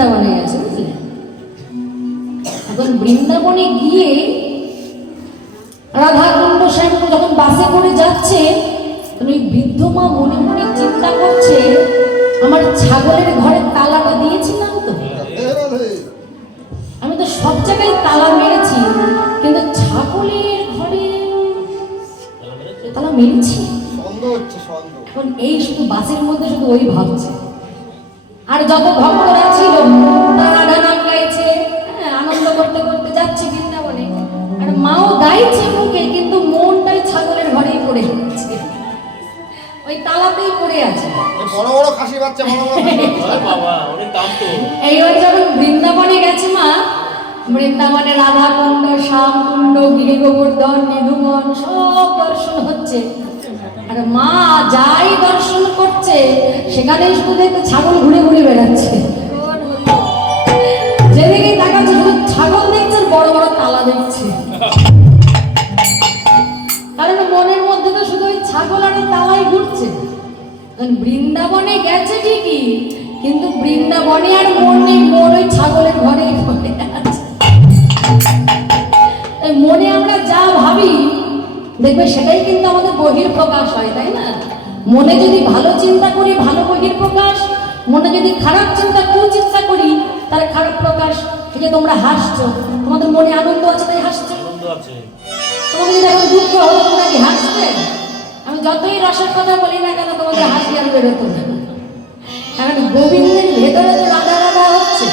বৃন্দাবনে গেছে, বুঝলে? এখন বৃন্দাবনে গিয়ে রাধাকুণ্ড শ্যাম যখন বাসে করে যাচ্ছে, ওই বৃদ্ধ মা মনে মনে চিন্তা করছে, আমার ছাগলের ঘরে তালাটা দিয়েছিলাম তো, আমি তো সব জায়গায় তালা মেরেছি, কিন্তু ছাগলের ঘরে তালা মেরেছি। এখন এই শুধু বাসের মধ্যে শুধু ওই ভাবছে। আর যত ভক্তরা ছিল তারা নাম গাইছে, আনন্দ করতে করতে যাচ্ছে বৃন্দাবনে, আর মাও গাইছে মুখে, কিন্তু মনটাই ছাগলের ঘরেই পড়ে যাচ্ছে, ওই তালাতেই পড়ে আছে। বড় বড় খাসি বাচ্চা, বড় বড় বাবা, অনেক দাম তো। এইবার যখন বৃন্দাবনে গেছে মা, বৃন্দাবনে রাধাকুণ্ড, শ্যামকুণ্ড, গিরি গোবর্ধন, নিধুবন সব দর্শন হচ্ছে, আর মা যাই দর্শন করছে সেখানে শুধু দেখতে ছাগল ঘুরে ঘুরে বেড়াচ্ছে, যেদিকে তাকাচ্ছে শুধু ছাগল দেখছে, বড় বড় তালা দেখছে। কারণ মনের মধ্যে তো শুধু ওই ছাগল আর তালাই ঘুরছে। বৃন্দাবনে গেছে ঠিকই, কিন্তু বৃন্দাবনে আর মন নেই, মন ওই ছাগলের ঘরেই পড়ে আছে। মনে আমরা যা ভাবি দেখবে সেটাই কিন্তু আমাদের বহির প্রকাশ হয়, তাই না? মনে যদি ভালো চিন্তা করি, ভালো বহির প্রকাশ, মনে যদি খারাপ চিন্তা, কুচিন্তা করি, তার খারাপ প্রকাশ। এই যে তোমরা হাসছো, তোমাদের মনে আনন্দ আছে তাই হাসছো। তোমাদের যদি এখন দুঃখ হলো, তোমরা কি হাসবে? আমি যতই রসের কথা বলি না কেন, তোমাদের হাসি আর বেরোতো না। কারণ গোবিন্দের ভেতরে তো রাধা রাধা হচ্ছে,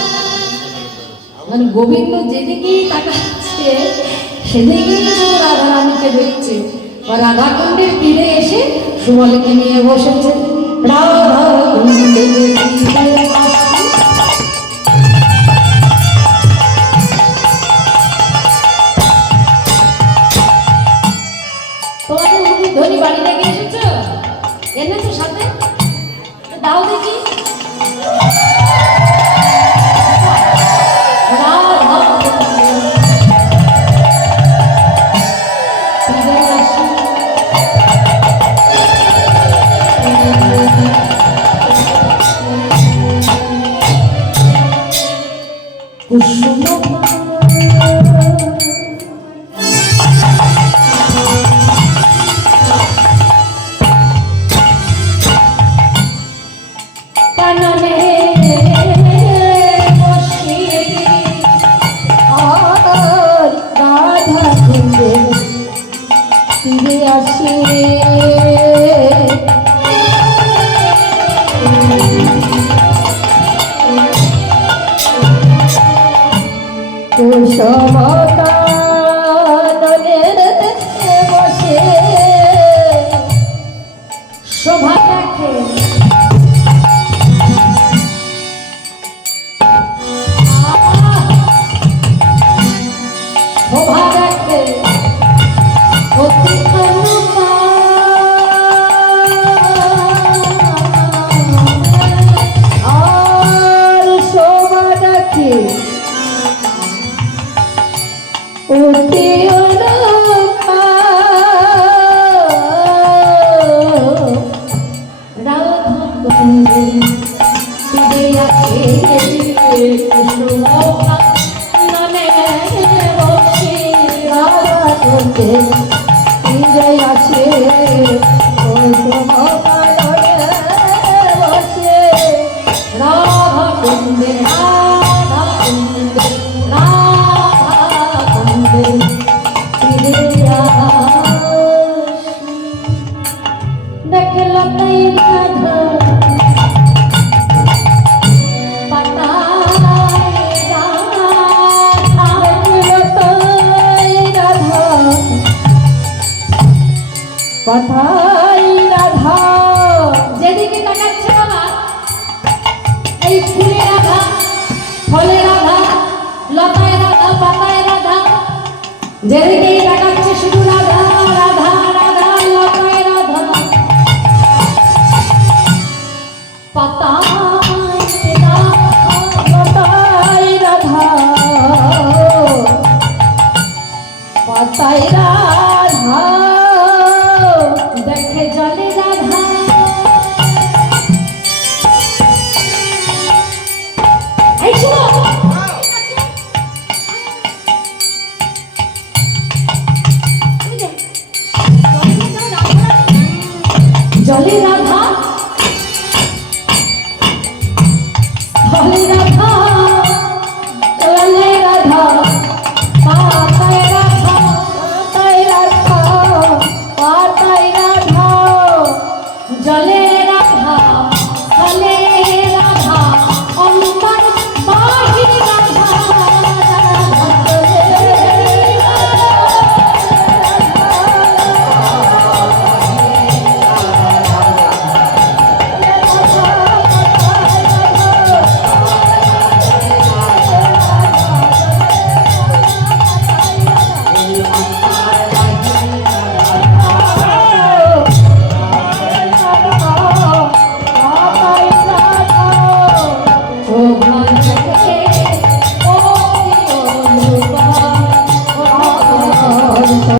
মানে গোবিন্দ যেদিকেই তাকাচ্ছে সেদিকেই শুধু রাধা রানীকে দেখছে। রাধাকুণ্ডের তীরে এসে সুবলকে নিয়ে বসেছে। রাধা তোমাদের উলুধ্বনি বাড়ি থেকে এসেছো, এনেছো সাথে, দাও দেখি। যেদিকে তাকাচ্ছে বাবা, এই ফুলে রাধা, ফলে রাধা, লতায় রাধা, পাতায় রাধা, যেদিকেই তাকাচ্ছে শুধু রাধা রাধা রাধা, লতায় রাধা, পাতা